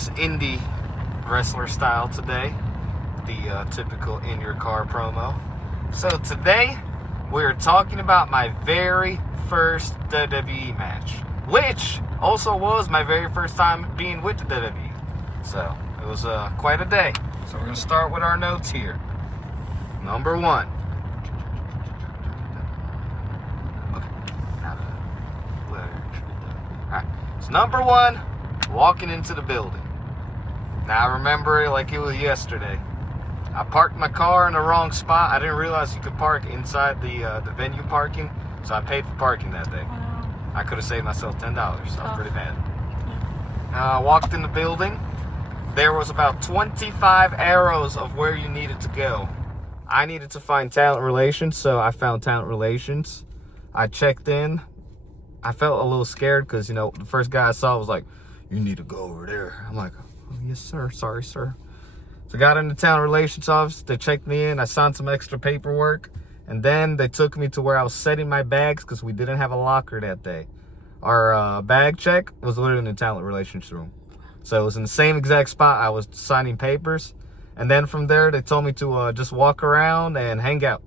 this indie wrestler style today, the typical in your car promo. So today we're talking about my very first WWE match, which also was my very first time being with the WWE. So it was quite a day. So we're gonna start with our notes here. Number one. Alright, so number one, walking into the building. Now I remember it like it was yesterday. I parked my car in the wrong spot. I didn't realize you could park inside the venue parking, so I paid for parking that day. Wow. I could have saved myself $10, so that was pretty bad. I walked in the building. There was about 25 arrows of where you needed to go. I needed to find talent relations, so I found talent relations. I checked in. I felt a little scared because, you know, the first guy I saw was like, "You need to go over there." I'm like, "Oh, yes, sir. Sorry, sir." So I got in the talent relations office. They checked me in. I signed some extra paperwork. And then they took me to where I was setting my bags because we didn't have a locker that day. Our bag check was literally in the talent relations room. So it was in the same exact spot I was signing papers. And then from there, they told me to just walk around and hang out.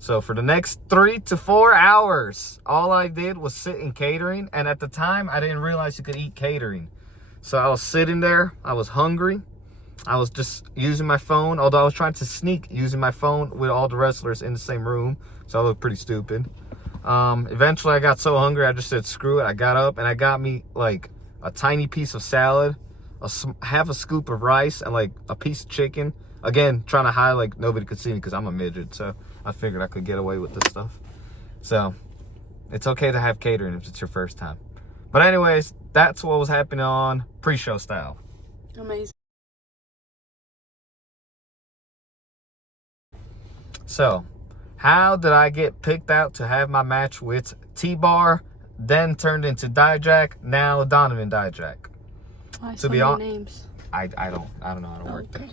So for the next 3 to 4 hours, all I did was sit in catering. And at the time, I didn't realize you could eat catering. So I was sitting there. I was hungry. I was just using my phone, although I was trying to sneak using my phone with all the wrestlers in the same room. So I looked pretty stupid. Eventually, I got so hungry, I just said, screw it. I got up and I got me like a tiny piece of salad, half a scoop of rice, and like a piece of chicken. Again, trying to hide like nobody could see me because I'm a midget. So I figured I could get away with this stuff. So it's okay to have catering if it's your first time. But anyways, that's what was happening on pre-show style. Amazing. So, how did I get picked out to have my match with T-Bar, then turned into Dijak, now Donovan Dijak? To be honest, names. I don't know how to work that.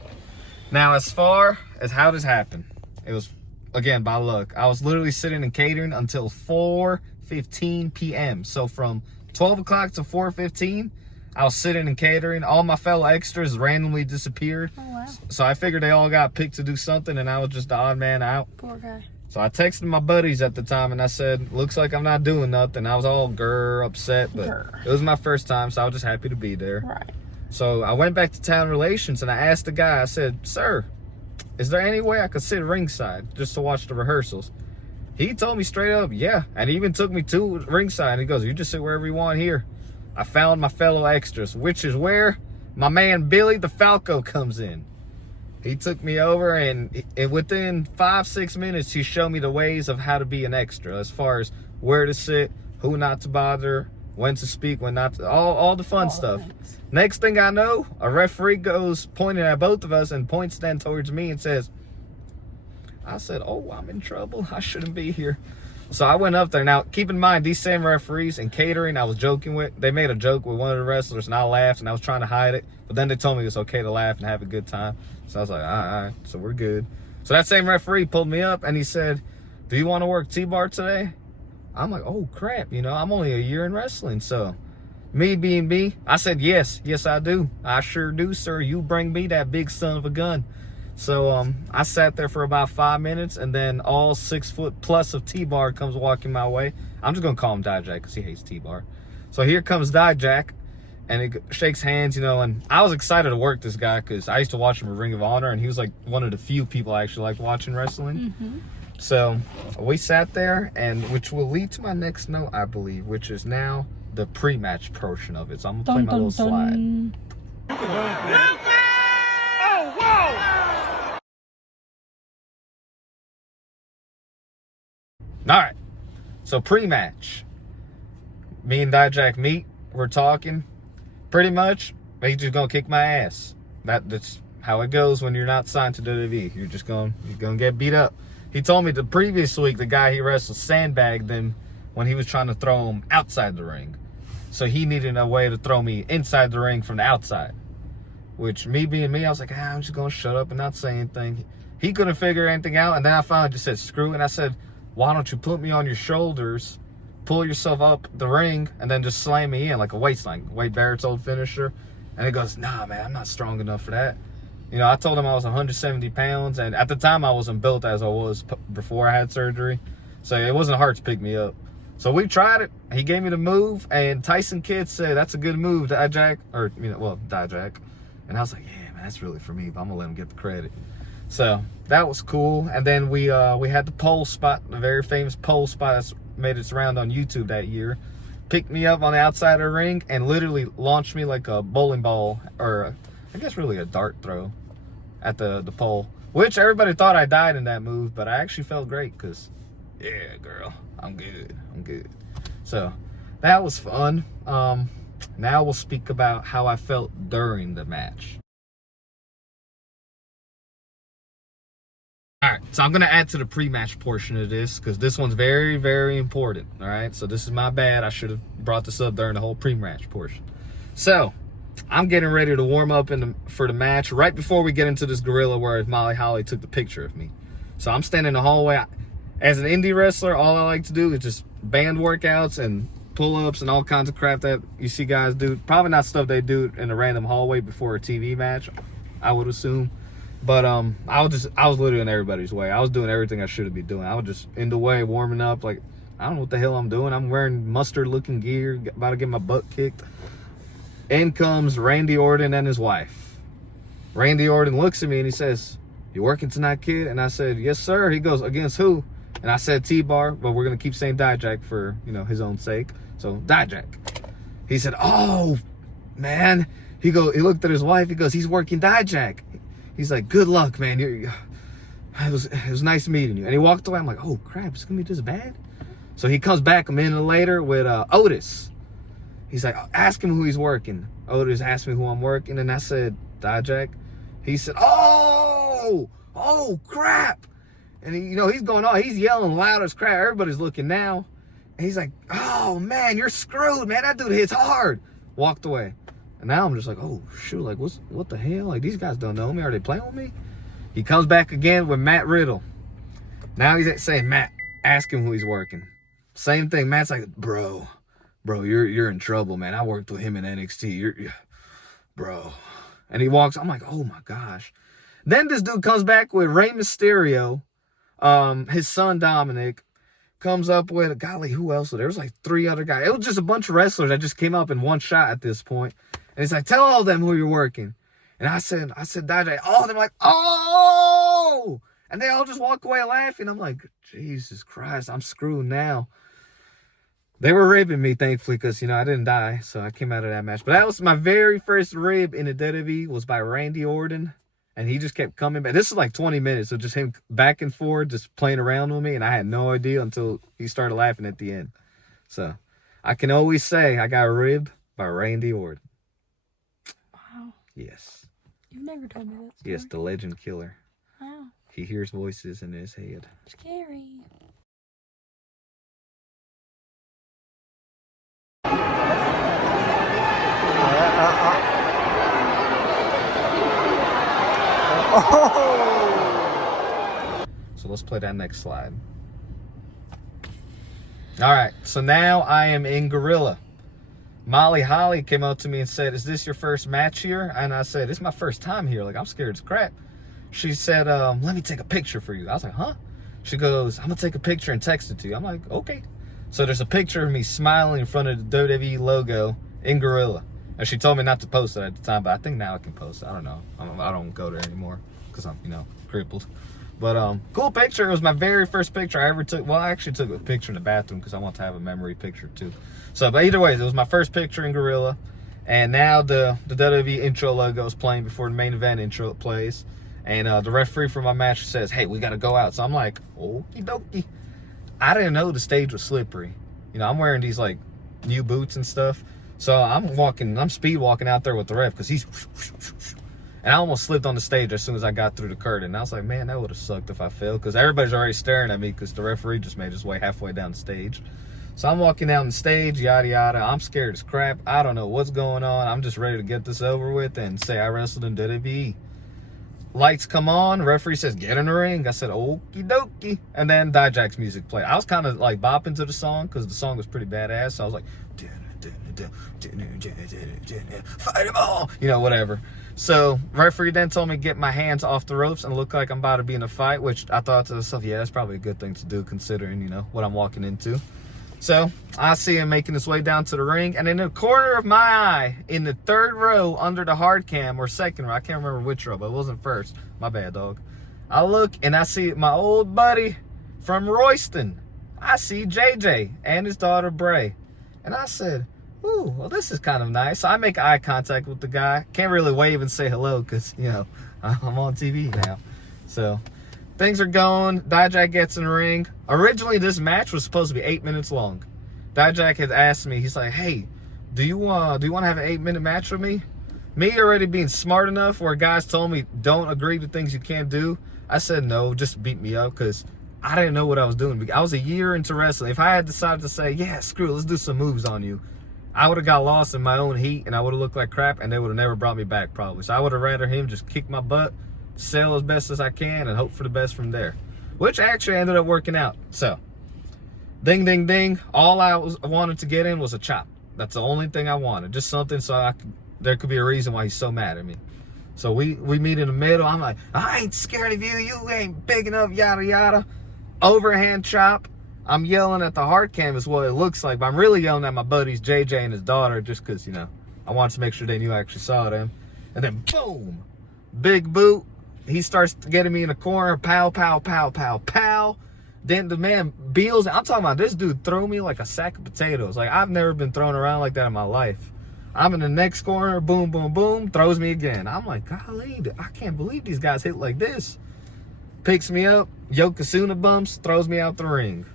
Now, as far as how this happened, it was, again, by luck. I was literally sitting in catering until 4:15 p.m. So from 12 o'clock to 4:15, I was sitting in catering. All my fellow extras randomly disappeared. Oh, wow. So I figured they all got picked to do something, and I was just the odd man out. Poor guy. So I texted my buddies at the time, and I said, "Looks like I'm not doing nothing." I was all upset, but it was my first time, so I was just happy to be there. Right. So I went back to town relations, and I asked the guy, I said, "Sir, is there any way I could sit ringside just to watch the rehearsals?" He told me straight up, yeah, and he even took me to ringside, and he goes, "You just sit wherever you want here." I found my fellow extras, which is where my man Billy the Falco comes in. He took me over, and within 5-6 minutes, he showed me the ways of how to be an extra, as far as where to sit, who not to bother, when to speak, when not to, all the fun stuff. Thanks. Next thing I know, a referee goes pointing at both of us and points then towards me and says, I said, "Oh, I'm in trouble. I shouldn't be here." So I went up there. Now, keep in mind, these same referees in catering I was joking with, they made a joke with one of the wrestlers, and I laughed, and I was trying to hide it. But then they told me it was okay to laugh and have a good time. So I was like, all right, so we're good. So that same referee pulled me up, and he said, "Do you want to work T-Bar today?" I'm like, oh, crap. You know, I'm only a year in wrestling. So me being me, I said, yes, I do. I sure do, sir. You bring me that big son of a gun. So I sat there for about 5 minutes, and then all 6 foot plus of T-Bar comes walking my way. I'm just going to call him Dijak because he hates T-Bar. So here comes Dijak, and he shakes hands, you know, and I was excited to work this guy because I used to watch him in Ring of Honor, and he was like one of the few people I actually liked watching wrestling. Mm-hmm. So we sat there, and which will lead to my next note, I believe, which is now the pre-match portion of it. So I'm going to play my little slide. Oh, wow! All right, so pre-match, me and Dijak meet, we're talking, pretty much, he's just gonna kick my ass. That's how it goes when you're not signed to WWE. You're gonna get beat up. He told me the previous week, the guy he wrestled sandbagged him when he was trying to throw him outside the ring. So he needed a way to throw me inside the ring from the outside. Which, me being me, I was like, I'm just gonna shut up and not say anything. He couldn't figure anything out, and then I finally just said, screw it, and I said, why don't you put me on your shoulders, pull yourself up the ring, and then just slam me in like a waistline. Wade Barrett's old finisher. And he goes, nah, man, I'm not strong enough for that. You know, I told him I was 170 pounds, and at the time I wasn't built as I was before I had surgery. So it wasn't hard to pick me up. So we tried it. He gave me the move, and Tyson Kidd said, that's a good move, Dijak. Or, you know, well, Dijak. And I was like, yeah, man, that's really for me, but I'm going to let him get the credit. So that was cool. And then we had the pole spot, the very famous pole spot that's made its round on YouTube that year. Picked me up on the outside of the ring and literally launched me like a bowling ball, or I guess really a dart throw at the pole. Which everybody thought I died in that move, but I actually felt great because, yeah, girl, I'm good. I'm good. So that was fun. Now we'll speak about how I felt during the match. All right, so I'm going to add to the pre-match portion of this because this one's very, very important, all right? So this is my bad. I should have brought this up during the whole pre-match portion. So I'm getting ready to warm up for the match right before we get into this gorilla where Molly Holly took the picture of me. So I'm standing in the hallway. As an indie wrestler, all I like to do is just band workouts and pull-ups and all kinds of crap that you see guys do. Probably not stuff they do in a random hallway before a TV match, I would assume. But I was literally in everybody's way. I was doing everything I should be doing. I was just in the way, warming up. Like, I don't know what the hell I'm doing. I'm wearing mustard-looking gear, about to get my butt kicked. In comes Randy Orton and his wife. Randy Orton looks at me and he says, "You working tonight, kid?" And I said, "Yes, sir." He goes, "Against who?" And I said T-Bar, but we're going to keep saying Dijak for, you know, his own sake. So, Dijak. He said, "Oh, man." He looked at his wife. He goes, "He's working Dijak." He's like, "Good luck, man. It was nice meeting you." And he walked away. I'm like, oh, crap. It's going to be this bad? So he comes back a minute later with Otis. He's like, "Ask him who he's working." Otis asked me who I'm working. And I said, Dijak. He said, oh, crap. And he's going on. He's yelling loud as crap. Everybody's looking now. And he's like, "Oh, man, you're screwed, man. That dude hits hard." Walked away. And now I'm just like, oh, shoot, like, what the hell? Like, these guys don't know me. Are they playing with me? He comes back again with Matt Riddle. Now he's saying, "Matt, ask him who he's working." Same thing. Matt's like, bro, you're in trouble, man. I worked with him in NXT. Bro. And he walks. I'm like, oh, my gosh. Then this dude comes back with Rey Mysterio. His son, Dominic, comes up with, golly, who else? There was like 3 other guys. It was just a bunch of wrestlers that just came up in one shot at this point. And he's like, "Tell all of them who you're working." And I said, Dijak, all of them like, oh! And they all just walk away laughing. I'm like, Jesus Christ, I'm screwed now. They were ribbing me, thankfully, because, I didn't die. So I came out of that match. But that was my very first rib in the WWE, was by Randy Orton. And he just kept coming back. This is like 20 minutes of just him back and forth, just playing around with me. And I had no idea until he started laughing at the end. So I can always say I got ribbed by Randy Orton. Wow. Yes. You've never told me that story. Yes, the legend killer. Wow. He hears voices in his head. Scary. So let's play that next slide. All right, so now I am in Gorilla. Molly Holly came up to me and said, "Is this your first match here?" And I said, "This is my first time here. Like, I'm scared as crap." She said, "Let me take a picture for you." I was like, "Huh?" She goes, "I'm going to take a picture and text it to you." I'm like, "Okay." So there's a picture of me smiling in front of the WWE logo in Gorilla. And she told me not to post it at the time, but I think now I can post it. I don't know. I don't go there anymore because I'm, crippled. But cool picture. It was my very first picture I ever took. Well, I actually took a picture in the bathroom because I want to have a memory picture too. So, but either way, it was my first picture in Gorilla. And now the WWE intro logo is playing before the main event intro plays. And the referee for my match says, "Hey, we got to go out." So I'm like, okie dokie. I didn't know the stage was slippery. I'm wearing these like new boots and stuff. So I'm speed walking out there with the ref because he's, and I almost slipped on the stage as soon as I got through the curtain. And I was like, man, that would have sucked if I failed because everybody's already staring at me because the referee just made his way halfway down the stage. So I'm walking down the stage, yada, yada. I'm scared as crap. I don't know what's going on. I'm just ready to get this over with and say I wrestled in WWE. Lights come on. The referee says, "Get in the ring." I said, "Okie dokie." And then Dijak's music played. I was kind of like bopping to the song because the song was pretty badass. So I was like, fight them all, you know, whatever. So referee then told me to get my hands off the ropes and look like I'm about to be in a fight, which I thought to myself, yeah, that's probably a good thing to do considering, you know, what I'm walking into. So I see him making his way down to the ring, and in the corner of my eye, in the third row under the hard cam, or second row, I can't remember which row, but it wasn't first. My bad, dog. I look and I see my old buddy from Royston. I see JJ and his daughter Bray. And I said, ooh, well, this is kind of nice. So I make eye contact with the guy. Can't really wave and say hello because, you know, I'm on TV now. So things are going. Dijak gets in the ring. Originally, this match was supposed to be 8 minutes long. Dijak had asked me, he's like, hey, do you want to have an 8-minute match with me? Me already being smart enough where guys told me don't agree to things you can't do. I said no, just beat me up because I didn't know what I was doing. I was a year into wrestling. If I had decided to say, yeah, screw it, let's do some moves on you, I would have got lost in my own heat and I would have looked like crap and they would have never brought me back probably. So I would have rather him just kick my butt, sell as best as I can, and hope for the best from there. Which actually ended up working out. So, ding, ding, ding. All I wanted to get in was a chop. That's the only thing I wanted. Just something so there could be a reason why he's so mad at me. So we meet in the middle. I'm like, I ain't scared of you. You ain't big enough, yada, yada. Overhand chop. I'm yelling at the hard cam is what it looks like. But I'm really yelling at my buddies, JJ and his daughter, just because, you know, I wanted to make sure they knew I actually saw them. And then, boom, big boot. He starts getting me in the corner. Pow, pow, pow, pow, pow. Then the man Beals. I'm talking about this dude throw me like a sack of potatoes. Like, I've never been thrown around like that in my life. I'm in the next corner, boom, boom, boom, throws me again. I'm like, golly, I can't believe these guys hit like this. Picks me up, Yokozuna bumps, throws me out the ring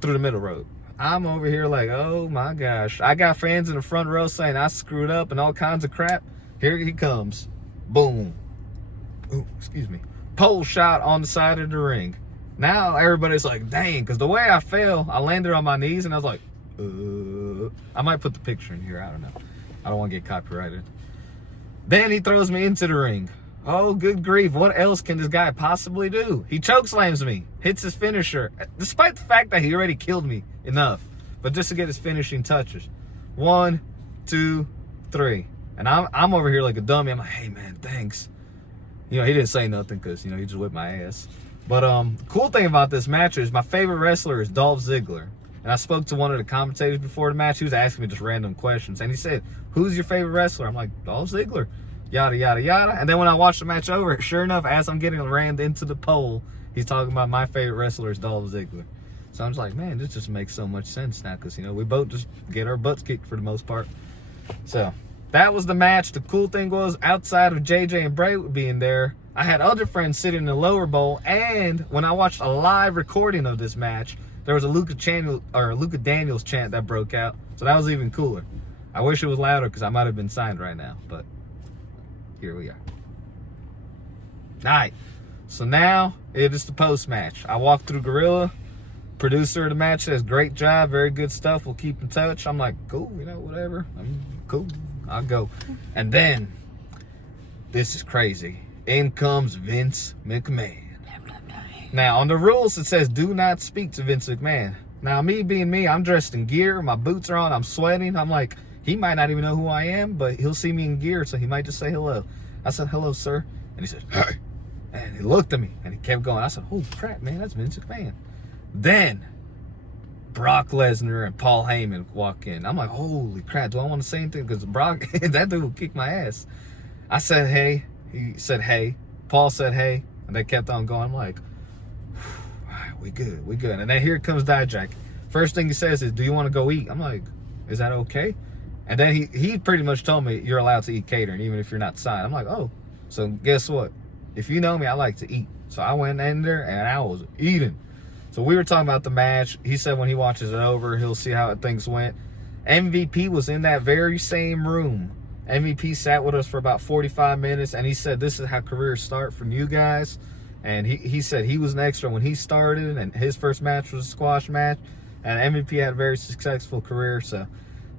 through the middle road. I'm over here like, oh my gosh. I got fans in the front row saying I screwed up and all kinds of crap. Here he comes. Boom. Ooh, excuse me. Pole shot on the side of the ring. Now everybody's like, dang, because the way I fell, I landed on my knees and I was like, I might put the picture in here. I don't know. I don't want to get copyrighted. Then he throws me into the ring. Oh, good grief. What else can this guy possibly do? He chokeslams me, hits his finisher, despite the fact that he already killed me enough, but just to get his finishing touches. 1, 2, 3. And I'm over here like a dummy. I'm like, hey, man, thanks. You know, he didn't say nothing because, you know, he just whipped my ass. But the cool thing about this match is my favorite wrestler is Dolph Ziggler. And I spoke to one of the commentators before the match. He was asking me just random questions. And he said, who's your favorite wrestler? I'm like, Dolph Ziggler. Yada, yada, yada. And then when I watched the match over, sure enough, as I'm getting rammed into the pole, he's talking about my favorite wrestler is Dolph Ziggler. So I'm just like, man, this just makes so much sense now. Because, you know, we both just get our butts kicked for the most part. So that was the match. The cool thing was, outside of JJ and Bray being there, I had other friends sitting in the lower bowl. And when I watched a live recording of this match, there was a Luka Daniels chant that broke out. So that was even cooler. I wish it was louder because I might have been signed right now. But here we are. All right. So now it is the post-match. I walked through Gorilla. Producer of the match says, great job. Very good stuff. We'll keep in touch. I'm like, cool. You know, whatever. I'm cool. I'll go. And then, this is crazy. In comes Vince McMahon. Now, on the rules, it says, do not speak to Vince McMahon. Now, me being me, I'm dressed in gear. My boots are on. I'm sweating. I'm like, he might not even know who I am, but he'll see me in gear, so he might just say hello. I said, hello, sir. And he said, hey. And he looked at me, and he kept going. I said, oh, crap, man, that's Vince McMahon. Then, Brock Lesnar and Paul Heyman walk in. I'm like, holy crap, do I want to say anything? Because Brock, that dude will kick my ass. I said, hey. He said, hey. Paul said, hey. And they kept on going. I'm like, we good, we good. And then here comes Dijak. First thing he says is, do you want to go eat? I'm like, is that okay? And then he pretty much told me, you're allowed to eat catering, even if you're not signed. I'm like, oh. So guess what? If you know me, I like to eat. So I went in there, and I was eating. So we were talking about the match. He said when he watches it over, he'll see how things went. MVP was in that very same room. MVP sat with us for about 45 minutes, and he said this is how careers start from you guys. And he said he was an extra when he started, and his first match was a squash match. And MVP had a very successful career, so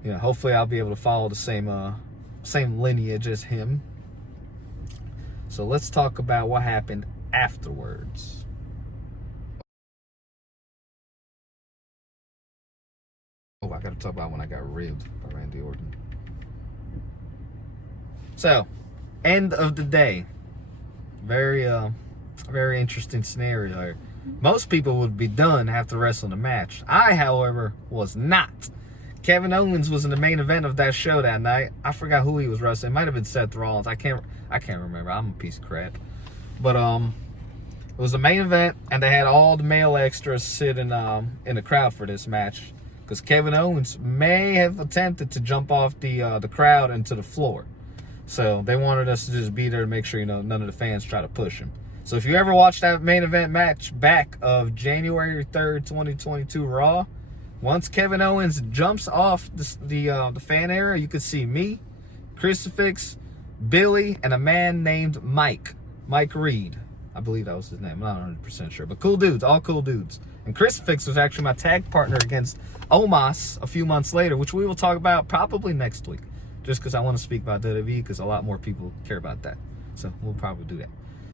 you know, hopefully I'll be able to follow the same lineage as him. So let's talk about what happened afterwards. Oh, got to talk about when I got ribbed by Randy Orton. So, end of the day. Very interesting scenario here. Most people would be done after wrestling the match. I, however, was not. Kevin Owens was in the main event of that show that night. I forgot who he was wrestling. It might have been Seth Rollins. I can't remember. I'm a piece of crap. But it was the main event, and they had all the male extras sitting in the crowd for this match, because Kevin Owens may have attempted to jump off the crowd into the floor. So they wanted us to just be there to make sure, none of the fans try to push him. So if you ever watched that main event match back of January 3rd, 2022 Raw, once Kevin Owens jumps off the fan area, you could see me, Crucifix, Billy, and a man named Mike Reed. I believe that was his name. I'm not 100% sure. But cool dudes, all cool dudes. And Crucifix was actually my tag partner against Omos a few months later, which we will talk about probably next week. Just because I want to speak about WWE, because a lot more people care about that. So we'll probably do that.